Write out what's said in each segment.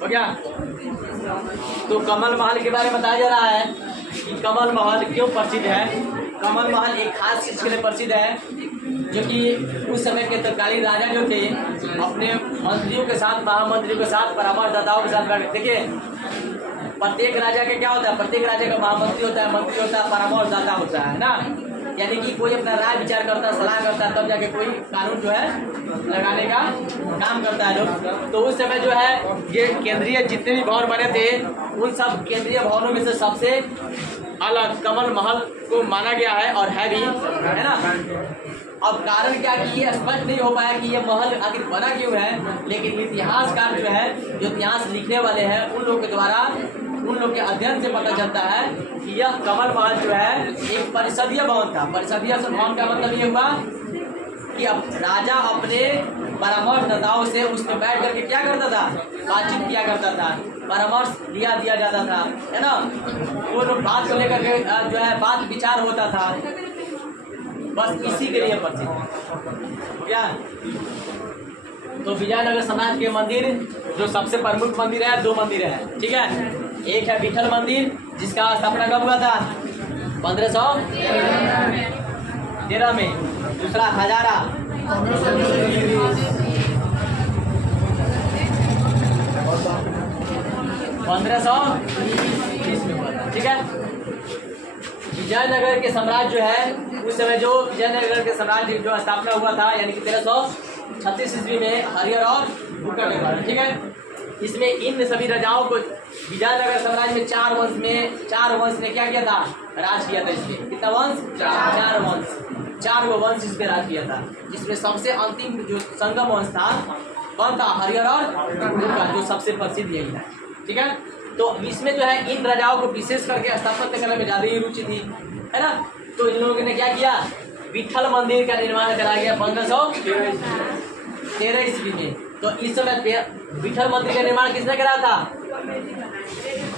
हो गया। तो कमल महल के बारे में बताया जा रहा है कि कमल महल क्यों प्रसिद्ध है। कमल महल एक खास चीज के लिए प्रसिद्ध है, जो कि उस समय के तत्कालीन राजा जो थे अपने मंत्रियों के साथ, महामंत्रियों के साथ, परामर्शदाताओं के साथ बैठे। देखिए प्रत्येक राजा के क्या होता है, प्रत्येक राजा का महामंत्री होता है, मंत्री होता है, परामर्शदाता होता है ना। यानी कि कोई अपना राय विचार करता है, सलाह करता है, तब जाके कोई कानून जो है लगाने का काम करता है लोग। तो उस समय जो है ये केंद्रीय जितने भी भवन बने थे उन सब केंद्रीय भवनों में से सबसे अलग कमल महल को माना गया है और है भी, है ना। अब कारण क्या कि ये स्पष्ट नहीं हो पाया कि ये महल आखिर बना क्यों है, लेकिन इतिहासकार जो है, जो इतिहास लिखने वाले हैं, उन लोगों के द्वारा, उन लोग के अध्ययन से पता चलता है कि यह कमल महल जो है एक परिषदीय भवन था। परिषदीय भवन का मतलब ये हुआ कि अब राजा अपने परामर्शदाताओं से उसमें बैठ करके क्या करता था, बातचीत किया करता था, परामर्श दिया जाता था, है ना। वो लोग बात को लेकर के जो है बात विचार होता था, बस इसी के लिए प्रसिद्ध हो गया। तो विजयनगर समाज के मंदिर जो सबसे प्रमुख मंदिर है, दो मंदिर है, ठीक है। एक है विठल मंदिर जिसका स्थापना कब हुआ था, 1513 में। दूसरा हजारा 1520 में हुआ था, ठीक है। विजयनगर के साम्राज्य जो है उस समय जो विजयनगर के साम्राज्य जो स्थापना हुआ था यानी कि 1336 ईस्वी में हरिहर और भूकर के द्वारा, ठीक है। इसमें इन सभी राजाओं को विजयनगर साम्राज्य में चार वंश ने क्या किया था, राज किया था। इसमें कितना वंश, चार गो वंश इस पे राज किया था। जिसमें सबसे अंतिम जो संगम वंश था कौन था, हरिहर और भूकर, जो सबसे प्रसिद्ध यही है, ठीक है। तो इसमें जो है इन राजाओं को विशेष करके स्थापत्य कला में ज्यादा ही रुचि थी, है ना। तो इन लोगों ने क्या किया, विठल मंदिर का निर्माण कराया गया 1513 ईस्वी में। तो इस समय विठल मंदिर का निर्माण किसने करा था,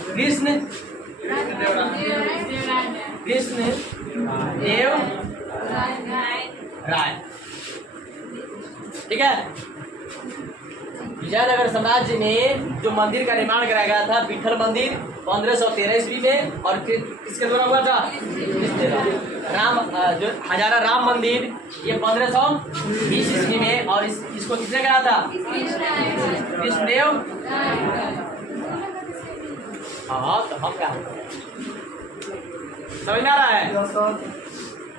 कृष्ण देव राय, ठीक है। विजयनगर साम्राज्य में जो मंदिर का निर्माण कराया गया था विठल मंदिर 1513 ईस्वी में, और किसके द्वारा हुआ था, जो हजारा राम मंदिर ये 1520 ईस्वी में, और इसको किसने करा था, कृष्णदेव। हाँ तो हम क्या समझ में आ रहा है।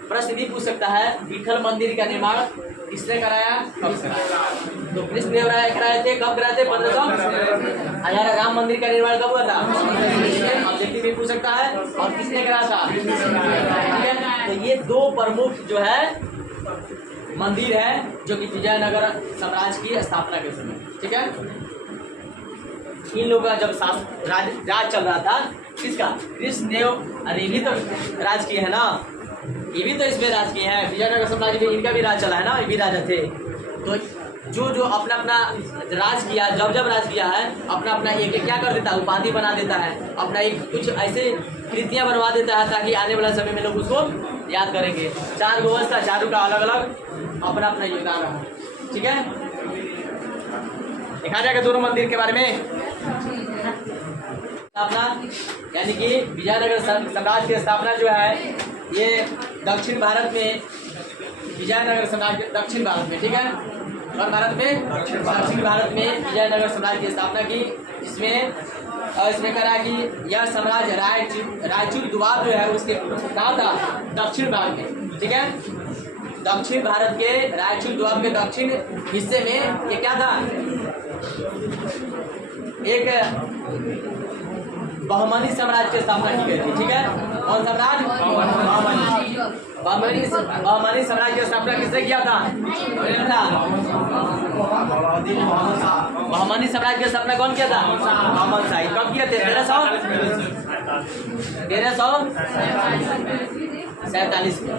प्रश्न भी पूछ सकता है विठल मंदिर का निर्माण किसने कराया, कब कराया। तो कृष्णदेव राय कराए थे, कब कराए थे, 1500। हजारा राम मंदिर का निर्माण कब हुआ था, ऑब्जेक्टिव भी पूछ सकता है, और किसने कराया था, ठीक है। तो ये दो प्रमुख जो है मंदिर है जो कि विजयनगर साम्राज्य की स्थापना के समय, ठीक है। इन लोगों का जब राज चल रहा था किसका, कृष्णदेव, अरे भी तो राज किए है ना, ये भी तो इसमें राज किए हैं। विजयनगर साम्राज्य में इनका भी राज चला है ना, ये भी राजा थे। तो जो अपना अपना राज किया, जब राज किया है, अपना अपना एक क्या कर देता है, उपाधि बना देता है, अपना एक कुछ ऐसे कृतियां बनवा देता है ताकि आने वाले समय में लोग उसको याद करेंगे। चार वंश था, चारों का अलग अलग अपना अपना योगदान रहा, ठीक है। देखा जाएगा दोनों मंदिर के बारे में स्थापना, यानी कि विजयनगर साम्राज्य की स्थापना जो है ये दक्षिण भारत में, विजयनगर साम्राज्य दक्षिण भारत में, ठीक है। और भारत में दक्षिण भारत में विजयनगर साम्राज्य की स्थापना की, इसमें करा कि यह साम्राज्य रायचूर दुआब जो है उसके कहाँ था, दक्षिण भारत में, ठीक है। दक्षिण भारत के रायचूर दुआब के दक्षिण हिस्से में ये क्या था, एक बहमनी साम्राज्य की स्थापना की गई थी, ठीक है। कौन साम्राज्य, बहमनी साम्राज्य की स्थापना किसने किया था, बहमनी साम्राज्य की स्थापना कौन किया था, बहमन शाही। कब किए थे, 1347 में।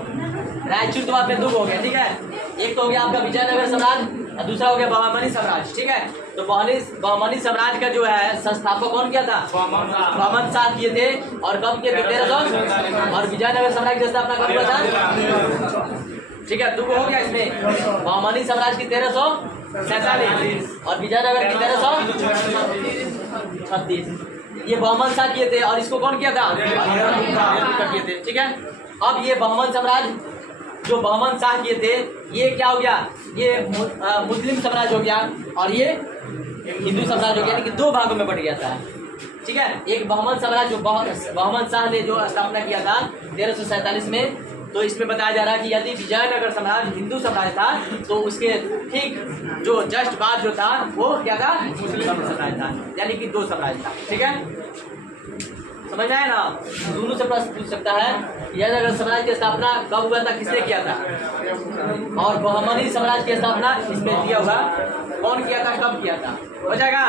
रायचूर दुआब में दो हो गया, ठीक है। एक तो हो गया आपका विजयनगर साम्राज्य और दूसरा हो गया बहमनी साम्राज्य, ठीक है। तो बहमनी साम्राज्य का जो है संस्थापक कौन किया था, बहमन शाह किए थे। और कब किए थे, 1300। और विजयनगर साम्राज्य की स्थापना कब हुआ था, ठीक है। दो हो गया इसमें, बहमनी साम्राज्य की 1347 और विजयनगर की 1300। 36। ये बहमन शाह किए थे और इसको कौन किया था? किए थे। ठीक है, अब ये बहमन साम्राज्य जो बहमन शाह किए थे ये क्या हो गया? ये मुस्लिम साम्राज्य हो गया और ये हिंदू साम्राज्य हो गया, यानी कि दो भागों में बट गया था। ठीक है, एक बहमन साम्राज्य जो बहमन शाह ने जो स्थापना किया था 1347 में, तो इसमें बताया जा रहा है कि यदि विजयनगर साम्राज्य हिंदू साम्राज्य था तो उसके ठीक जो जस्ट बाद जो था वो क्या था? मुस्लिम साम्राज्य था, यानी कि दो साम्राज्य था। ठीक है, समझ आया ना? दोनों से प्रश्न पूछ सकता है विजयनगर साम्राज्य की स्थापना कब हुआ था, किसने किया था? और बहमनी साम्राज्य की स्थापना इसमें दिया हुआ कौन किया था, कब किया था? हो जाएगा।